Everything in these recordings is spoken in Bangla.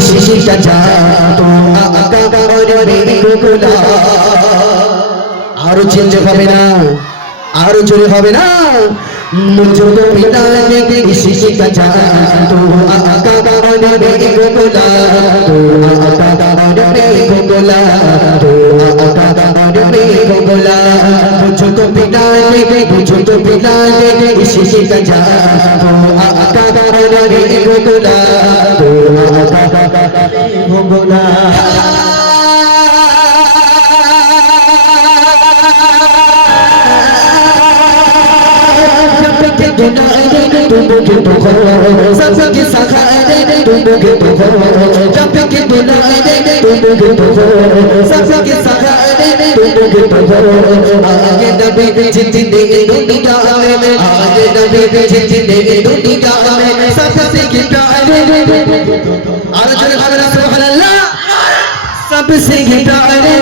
शिशिका जा तो आका और मेरी गोकुला आरो चिल्ले হবে না आरो जोरे হবে না मुझको मिलाने की शिशिका जा तो आका और मेरी गोकुला तो आका और मेरी गोकुला तो आका और मेरी गोकुला मुझको मिलाने की शिशिका जा तो आका और मेरी गोकुला तो गोकुला सबके सखारे तुमके तो जब के बुलाए तुमके तो सबके सखारे तुमके तो आगे नबी चिट्ठी दे दुनिया में आगे नबी चिट्ठी दे दुनिया में सबसे गिटारे और जो हमारा सुभान अल्लाह सबसे गिटारे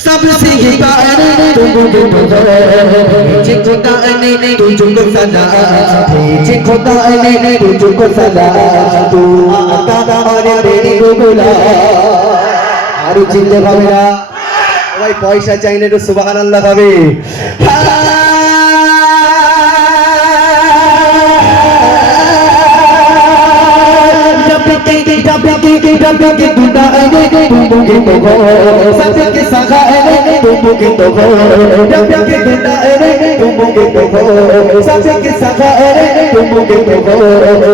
सबसे गिटारे तुमके तो खुदा ने तुझको सदा भेजे खुदा ने तुझको सदा तू आका और मेरी गोकुला आरो चिल्ले হবে না ভাই পয়সা চাইলে একটু সুবহানাল্লাহ হবে सबके खुदा ने तुमके तो सबके सखा ने तुमके तो सबके खुदा ने तुमके तो सबके सखा ने तुमके तो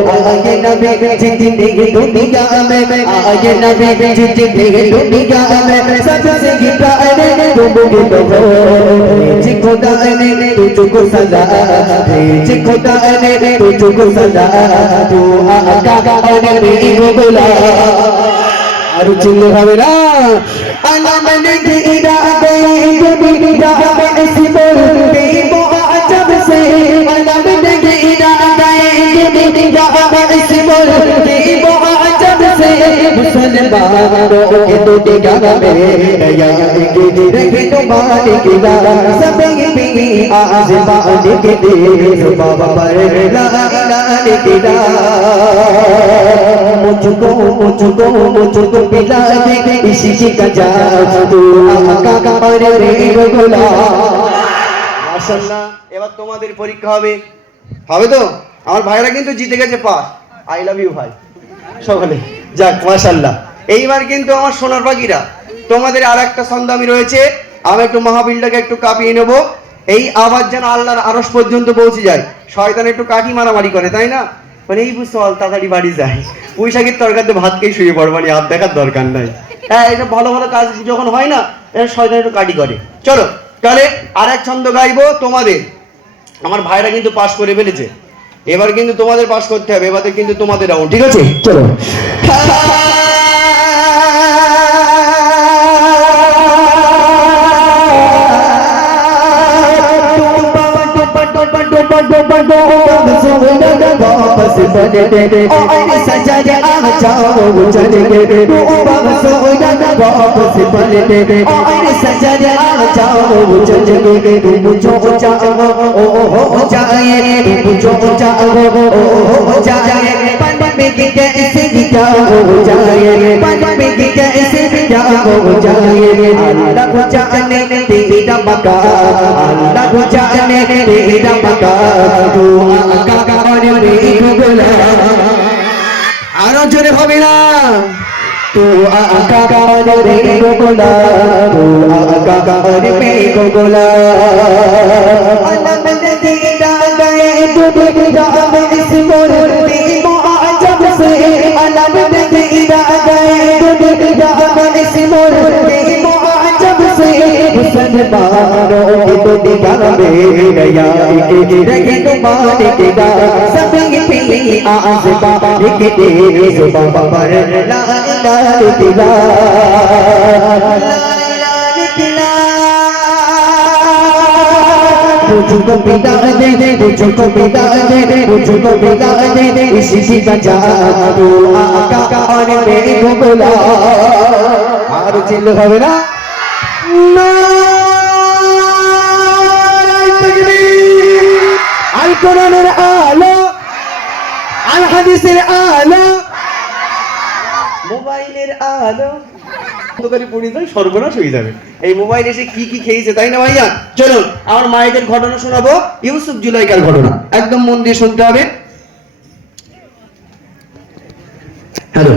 आगे नबी चिट्ठी दे दुनिया में आगे नबी चिट्ठी दे दुनिया में सबसे गिटा ने तुमके तो भेजे खुदा ने तुझको सदा भेजे खुदा ने तुझको सदा तू आका और मेरी गोकुला आरो चिल्ले হবে না আল্লাহ मैंने गिरा गए गिरा ऐसी बोलते मुआजब से अल्लाह मैंने गिरा गए गिरा ऐसी बोलते मुआजब से मुसलमानों के तो दिगा में नया के रखे तो मालिक ला सब भी आज़माने के दे बाबा पर ला इलाहा इल्ला मुझको पिला दे इसी का जा तू आका और मेरी गोकुला মাশাআল্লাহ এবার তোমাদের পরীক্ষা হবে হবে তো আমার ভাইরা কিন্তু জিতে গেছে পাস আই লাভ ইউ ভাই সকলে যাক মাশাআল্লাহ এইবার কিন্তু আমার সোনার পাখিরা তোমাদের আরেকটা সন্ধামি রয়েছে আমি একটু মাহফিলটাকে একটু কাঁপিয়ে নেব এই আওয়াজ যেন আল্লাহর আরশ পর্যন্ত পৌঁছে যায় শয়তান একটু কাঠি মারামারি করে তাই না মানে এই বুঝতে তাড়াতাড়ি বাড়ি যায় পুঁইশাকের তরকারিতে ভাত খেয়ে শুয়ে পড়বানি হাত দেখার দরকার নাই হ্যাঁ এটা ভালো ভালো কাজ যখন হয় না এটা শয়তান একটু কাটি করে চলো তাহলে আর এক ছন্দ গাইবো তোমাদের আমার ভাইরা কিন্তু পাস করে ফেলেছে এবার কিন্তু তোমাদের পাস করতে হবে এবারে কিন্তু তোমাদের রাউন্ড ঠিক আছে চলো वापस बने और सजा दे आ जाओ चले गए वापस बने और सजा दे आ जाओ चले गए तुम जो चाहो ओ जाए तुम जो चाहो ओ जाए पन में कैसे जाओ जाए पन में कैसे जाओ जाए अल्लाह जाने तेरा मकान अल्लाह जाने तेरा मकान तू आका और मेरी गोकुला आरो जोरे হবে না तू आका और मेरी गोकुला तू आका और मेरी गोकुला अल्लाह मैंने दीदा गए दुनिया में इस बोलती मुआजब से अल्लाह मैंने दीदा गए दुनिया में इस बोलती मुआजब से मुसलमानों की तो दिगा में नया के रखे तो मालिक ला सब भी आज़माने के दे बाबा पर ला इलाहा इल्ला मुझको पिला दे मुझको पिला दे मुझको पिला दे इसी का जादू आका और मेरी गोकुला আর চিল্লে হবে না নারায়ে তাকবীর আল কোরআনের আলো আল হাদিসের আলো মোবাইলের আলো অন্ধকারে পড়ে যায়, সর্বনাশ হয়ে যাবে। এই মোবাইল এসে কি কি খেয়েছে, তাই না ভাইয়া? চলুন আমার মায়েদের ঘটনা শোনাবো, ইউসুফ জুলাইকার ঘটনা, একদম মন দিয়ে শুনতে হবে। হ্যালো।